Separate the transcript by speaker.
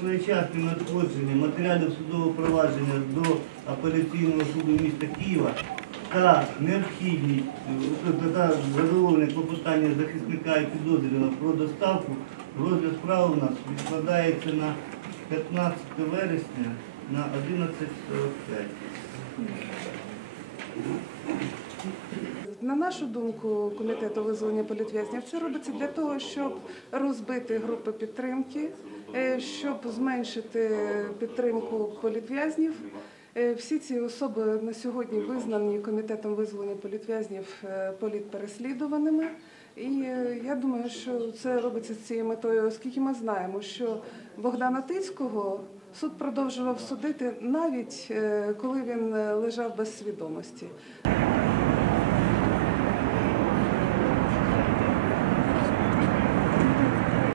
Speaker 1: своєчасне надходження матеріалів судового провадження до апеляційного суду міста Києва та необхідність е, та задоволення клопотання захисника і підозрюваного про доставку, розгляд справи у нас відкладається на 15 вересня на 11.45.
Speaker 2: На нашу думку, комітету визволення політв'язнів, це робиться для того, щоб розбити групи підтримки, е, щоб зменшити підтримку політв'язнів. Е, Всі ці особи на сьогодні визнані комітетом визволення політв'язнів е, політпереслідуваними. І я думаю, що це робиться з цією метою, оскільки ми знаємо, що Богдана Тицького суд продовжував судити навіть коли він лежав без свідомості.